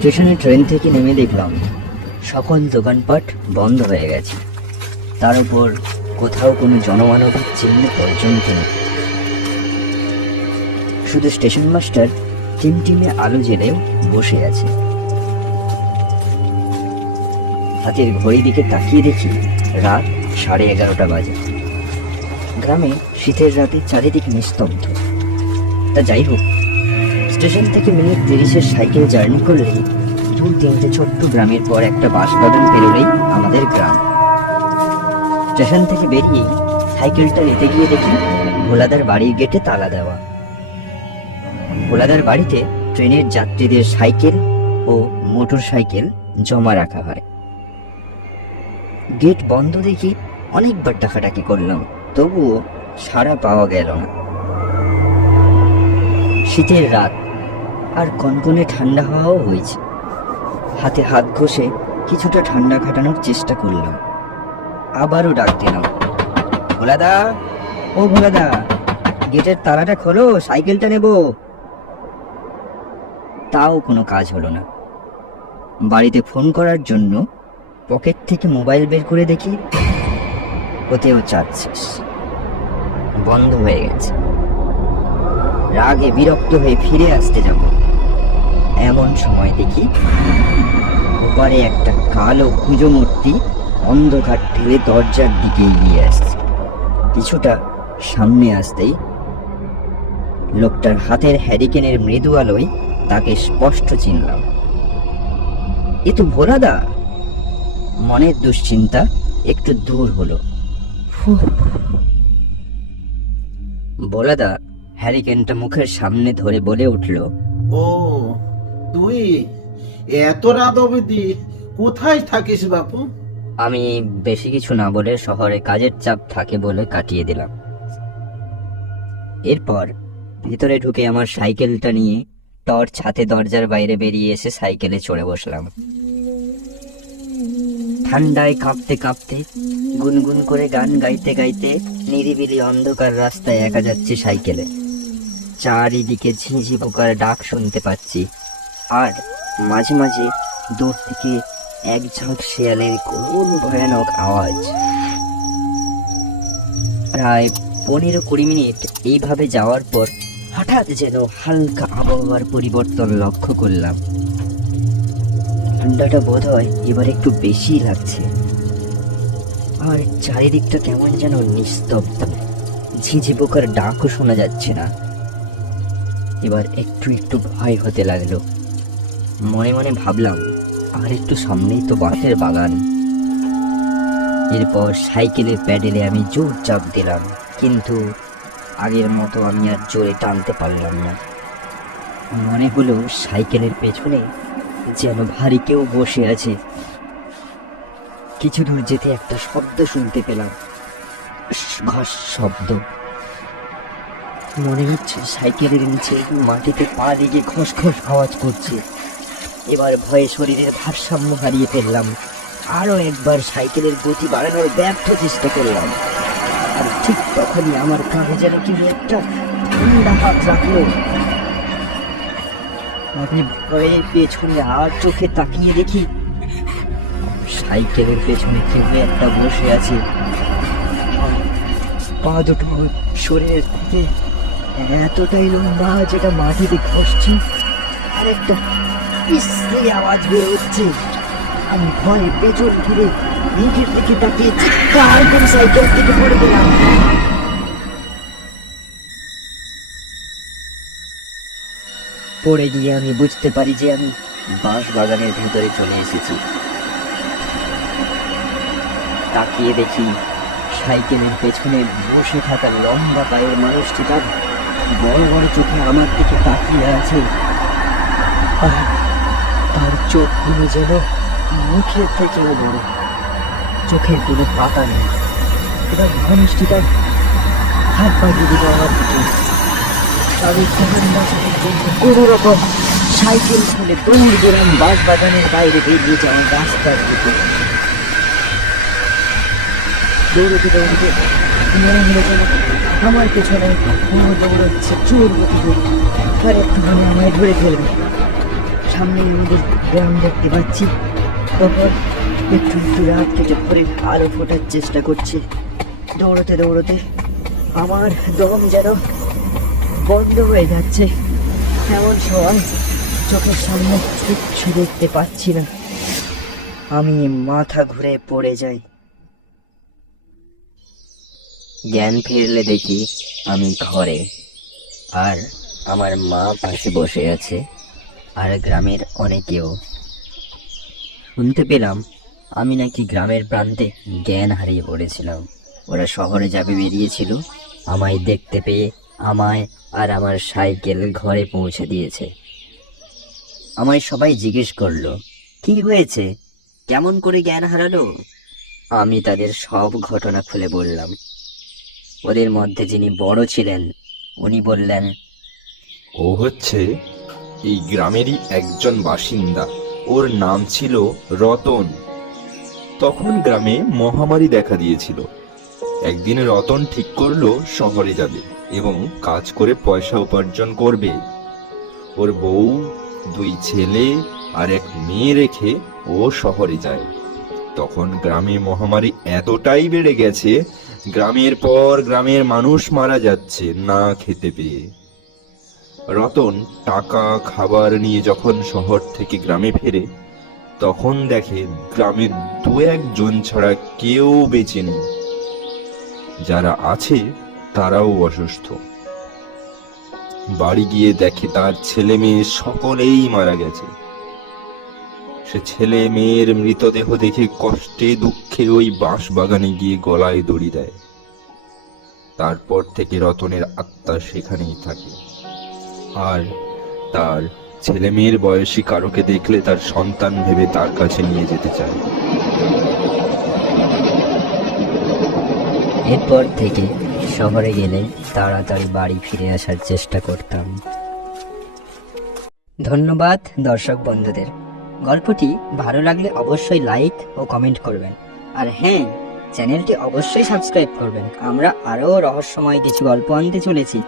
স্টেশনে ট্রেন থেকে নেমে দেখলাম সকল দোকানপাট বন্ধ হয়ে গেছে। তার উপর কোথাও কোনো জনমানবের চিহ্ন পর্যন্ত নেই। শুধু স্টেশন মাস্টার টিমটিমে আলো জেলে বসে আছে। হাতের ঘড়ি দিকে তাকিয়ে দেখি রাত 11:30 বাজে। গ্রামে শীতের রাতে চারিদিক নিস্তব্ধ। তা যাই হোক, স্টেশন থেকে মিনিট 30-এর সাইকেল জার্নি করলেই 2-3টে ছোট্ট গ্রামের পর একটা বাঁশবাগান পেরোলেই আমাদের গ্রাম। স্টেশন থেকে বেরিয়ে সাইকেলটা নিতে গিয়ে দেখি ভোলাদার বাড়ির গেটে তালা দেওয়া। ভোলাদার বাড়িতে ট্রেনের যাত্রীদের সাইকেল ও মোটর সাইকেল জমা রাখা হয়। গেট বন্ধ দেখি অনেকবার ডাকাডাকি করলাম, তবুও সাড়া পাওয়া গেল না। শীতের রাত, আর কনকনে ঠান্ডা হাওয়াও হয়েছে। হাতে হাত ঘষে কিছুটা ঠান্ডা কাটানোর চেষ্টা করলাম। আবারও ডাক দিলাম, ভোলাদা, ও ভোলাদা, গেটের তালাটা খোলো, সাইকেলটা নেব। তাও কোনো কাজ হলো না। বাড়িতে ফোন করার জন্য পকেট থেকে মোবাইল বের করে দেখি, ওতেও চার্জ শেষ, বন্ধ হয়ে গেছে। রাগে বিরক্ত হয়ে ফিরে আসতে যাব, এমন সময় দেখি ওপারে একটা কালো পুজো মূর্তি অন্ধকার ঠেলে দরজার দিকে এগিয়ে আসছে। কিছুটা সামনে আসতেই লোকটার হাতের হ্যারিকেনের মৃদু আলোয় তাকে স্পষ্ট চিনলাম। এ তো ভোলাদা। মনের দুশ্চিন্তা একটু দূর হলো। ভোলাদা হ্যারিকেনটা মুখের সামনে ধরে বলে উঠল, ও তুই এত রাত অবধি কোথায় থাকিস বাপু? আমি বেশি কিছু না বলে শহরে কাজের চাপ থাকে বলে কাটিয়ে দিলাম। এরপর ভিতরে ঢুকে আমার সাইকেলটা নিয়ে টর্চ হাতে দরজার বাইরে বেরিয়ে এসে সাইকেলে চড়ে বসলাম। ঠান্ডায় কাঁপতে কাঁপতে গুনগুন করে গান গাইতে গাইতে নিরিবিলি অন্ধকার রাস্তায় একা যাচ্ছি সাইকেলে। চারিদিকে ঝিঁঝি পোকার ডাক শুনতে পাচ্ছি, আর মাঝে মাঝে দূর থেকে এক ঝাঁক শেয়ালের কোন ভয়ানক আওয়াজ। প্রায় 15-20 মিনিট এইভাবে যাওয়ার পর হঠাৎ যেন হালকা আবহাওয়ার পরিবর্তন লক্ষ্য করলাম। ঠান্ডাটা বোধ হয় এবার একটু বেশি লাগছে, আর চারিদিকটা কেমন যেন নিস্তব্ধ, ঝিঁঝি পোকার ডাকও শোনা যাচ্ছে না। এবার একটু একটু ভয় হতে লাগলো। মনে মনে ভাবলাম, আর একটু সামনেই তো বাঁশের বাগান। এরপর সাইকেলের প্যাডেলে আমি জোর চাপ দিলাম, কিন্তু আগের মতো আমি আর জোরে টানতে পারলাম না। মনে হলো সাইকেলের পেছনে যেন ভারী কেউ বসে আছে। কিছু দূর যেতে একটা শব্দ শুনতে পেলাম, ঘস শব্দ। মনে হচ্ছে সাইকেলের নিচে মাটিতে পা লেগে খস খস আওয়াজ করছে। এবার ভয়ে শরীরের ভারসাম্য হারিয়ে ফেললাম। আরো একবার সাইকেলের গতি বাড়ানোর ব্যর্থ চেষ্টা করলাম, আর ঠিক তখনই আমার কাঁধে যেন কেউ একটা ঠান্ডা হাত রাখলো। আমি ভয়ে পেছনে আর চোখে তাকিয়ে দেখি সাইকেলের পেছনে কেউ একটা বসে আছে। পা দুটো শরীরের থেকে এতটাই লম্বা যেটা মাটিতে ঘষছে, আর একটা পিছলে আওয়াজ বের হচ্ছে। আমি ভয়ে পেছন ফিরে মুখের দিকে তাকিয়ে চিৎকার করে সাইকেল থেকে পড়ে গেলাম। পড়ে গিয়ে আমি বুঝতে পারি যে আমি বাঁশ বাগানের ভিতরে চলে এসেছি। তাকিয়ে দেখি সাইকেলের পেছনে বসে থাকা লম্বা পায়ের মানুষটিটা বড় বড় চোখে আমার দিকে তাকিয়ে আছে। তার চোখগুলো যেন মুখের থেকেও বড়, চোখের কোনো পাতা নেই। এবার মানুষটিটা হাত বাড়িয়ে দিল আমার দিকে। আমি কোনো রকম সাইকেল ফেলে দৌড় দিলাম বাঁশ বাগানের বাইরে বেরিয়ে যাওয়ার রাস্তার দিকে। দৌড়তে দৌড়তে মনে হলো যেন আমার পেছনে দৌড়াচ্ছে চোর গতিতে, আর একটুখানি আমায় ধরে ফেলবে। সামনে আমাদের গ্রাম দেখতে পাচ্ছি। তারপর একটু একটু রাত কেটে পরে আলো ফোটার চেষ্টা করছে। দৌড়তে দৌড়তে আমার দম যেন বন্ধ হয়ে যাচ্ছে। এমন সময় চোখের সামনে কিচ্ছু দেখতে পাচ্ছি না। আমি মাথা ঘুরে পড়ে যাই। জ্ঞান ফিরলে দেখি আমি ঘরে, আর আমার মা পাশে বসে আছে, আর গ্রামের অনেকেও। শুনতে পেলাম আমি নাকি গ্রামের প্রান্তে জ্ঞান হারিয়ে পড়েছিলাম। ওরা শহরে যাবে বেরিয়েছিল, আমায় দেখতে পেয়ে আমায় আর আমার সাইকেল ঘরে পৌঁছে দিয়েছে। আমায় সবাই জিজ্ঞেস করলো, কি হয়েছে, কেমন করে জ্ঞান হারালো? আমি তাদের সব ঘটনা খুলে বললাম। ওদের মধ্যে যিনি বড় ছিলেন উনি বললেন, ও হচ্ছে এই গ্রামেরই একজন বাসিন্দা। ওর নাম ছিল রতন। তখন গ্রামে মহামারী দেখা দিয়েছিল। একদিন রতন ঠিক করলো শহরে যাবে এবং কাজ করে পয়সা উপার্জন করবে। ওর বউ, 2 ছেলে আর 1 মেয়ে রেখে ও শহরে যায়। তখন গ্রামে মহামারী এতটাই বেড়ে গেছে, গ্রামের পর গ্রামের মানুষ মারা যাচ্ছে না খেতে পেয়ে। রতন টাকা খাবার নিয়ে যখন শহর থেকে গ্রামে ফেরে, তখন দেখে গ্রামে 2-1 জন ছাড়া কেউ বেঁচে নেই। যারা আছে তারাও অসুস্থ। বাড়ি গিয়ে দেখে তার ছেলে মেয়ে সকলেই মারা গেছে। সে ছেলে মেয়ের মৃতদেহ দেখে কষ্টে দুঃখে ওই বাঁশ বাগানে গিয়ে গলায় দড়ি দেয়। তারপর থেকে রতনের আত্মা সেখানেই থাকে, আর তার ছেলে মেয়ের বয়সী কারোকে দেখলে তার সন্তান ভেবে তার কাছে নিয়ে যেতে চায়। এরপর থেকে শহরে গেলে তাড়াতাড়ি বাড়ি ফিরে আসার চেষ্টা করতাম। ধন্যবাদ দর্শক বন্ধুদের। গল্পটি ভালো লাগলে অবশ্যই লাইক ও কমেন্ট করবেন, আর হ্যাঁ, চ্যানেলটি অবশ্যই সাবস্ক্রাইব করবেন। আমরা আরও রহস্যময় কিছু গল্প আনতে চলেছি।